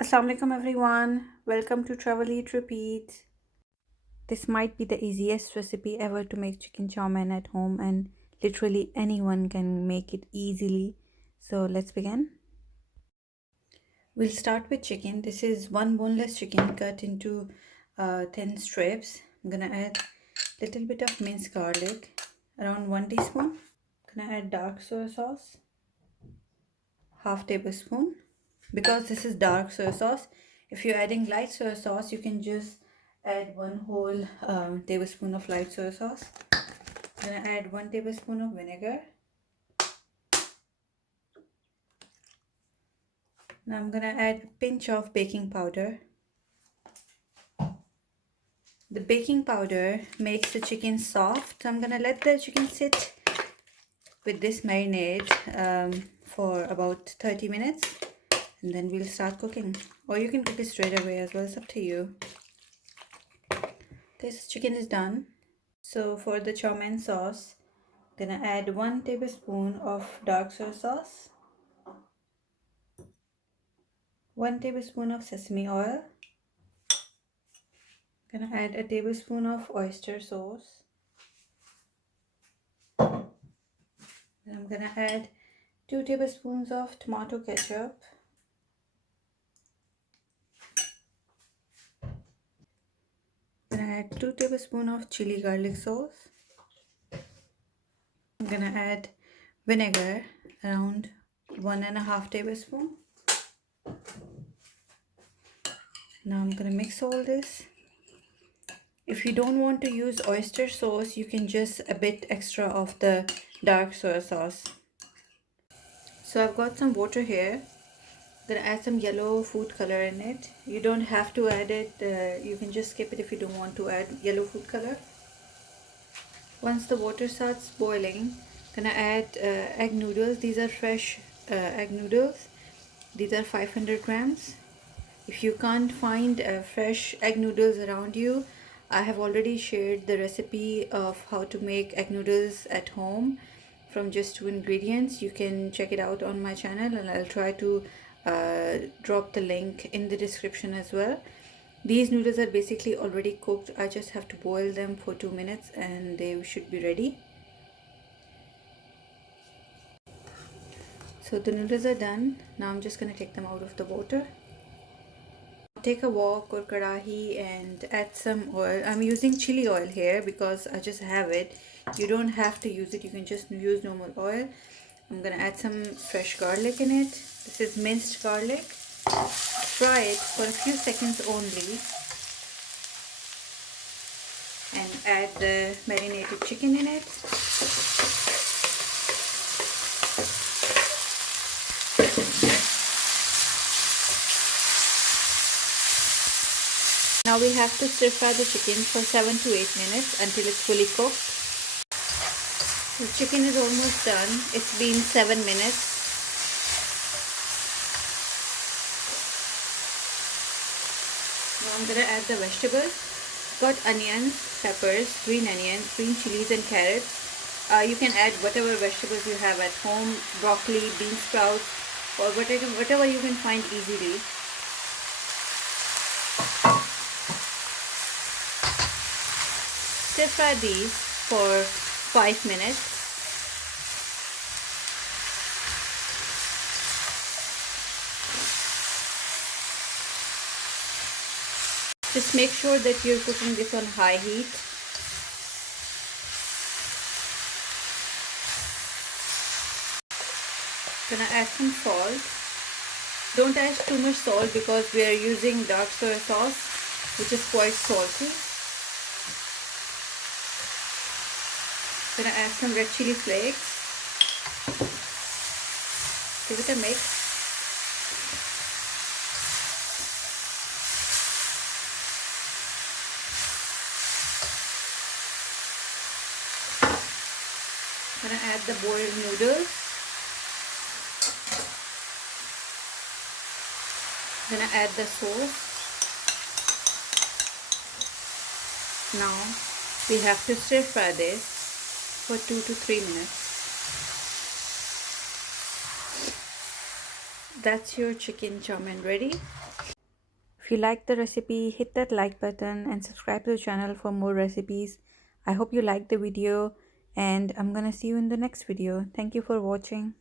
Assalamualaikum everyone. Welcome to Travel Eat Repeat. This might be the easiest recipe ever to make chicken chow mein at home, and literally anyone can make it easily. So let's begin. We'll start with chicken. This is one boneless chicken cut into thin strips. I'm gonna add a little bit of minced garlic, around 1 teaspoon. Gonna add dark soy sauce, half tablespoon. Because this is dark soy sauce, if you're adding light soy sauce, you can just add one whole tablespoon of light soy sauce. I'm gonna add 1 tablespoon of vinegar. Now I'm gonna add a pinch of baking powder. The baking powder makes the chicken soft, so I'm gonna let the chicken sit with this marinade for about 30 minutes, and then we'll start cooking. Or you can cook it straight away as well, it's up to you. This chicken is done. So for the Chowmein sauce, I'm gonna add 1 tablespoon of dark soy sauce, 1 tablespoon of sesame oil. I'm gonna add a tablespoon of oyster sauce. Then I'm gonna add 2 tablespoons of tomato ketchup. I'm gonna add 2 tablespoons of chili garlic sauce. I'm gonna add vinegar, around 1.5 tablespoons. Now I'm gonna mix all this. If you don't want to use oyster sauce, you can just a bit extra of the dark soy sauce. So I've got some water here. I'm gonna add some yellow food color in it. You don't have to add it. You can just skip it if you don't want to add yellow food color. Once the water starts boiling, I'm gonna add egg noodles. These are fresh egg noodles. These are 500 grams. If you can't find fresh egg noodles around you, I have already shared the recipe of how to make egg noodles at home from just 2 ingredients. You can check it out on my channel, and I'll try to drop the link in the description as well. These noodles are basically already cooked. I just have to boil them for 2 minutes and they should be ready. So the noodles are done. Now I'm just going to take them out of the water. Take a wok or kadahi and add some oil. I'm using chili oil here because I just have it. You don't have to use it. You can just use normal oil. I'm going to add some fresh garlic in it. This is minced garlic. Fry it for a few seconds only. And add the marinated chicken in it. Now we have to stir fry the chicken for 7 to 8 minutes until it's fully cooked. The chicken is almost done. It's been 7 minutes. Now I'm gonna add the vegetables. Got onions, peppers, green onions, green chilies and carrots. You can add whatever vegetables you have at home, broccoli, bean sprouts, or whatever you can find easily. Stir fry these for 5 minutes. Just make sure that you're cooking this on high heat. Gonna add some salt. Don't add too much salt because we are using dark soy sauce, which is quite salty. Gonna add some red chili flakes. Give it a mix. Gonna add the boiled noodles. Gonna add the sauce. Now we have to stir fry this for 2 to 3 minutes. That's your chicken chow mein ready. If you like the recipe, hit that like button and subscribe to the channel for more recipes. I hope you liked the video and I'm gonna see you in the next video. Thank you for watching.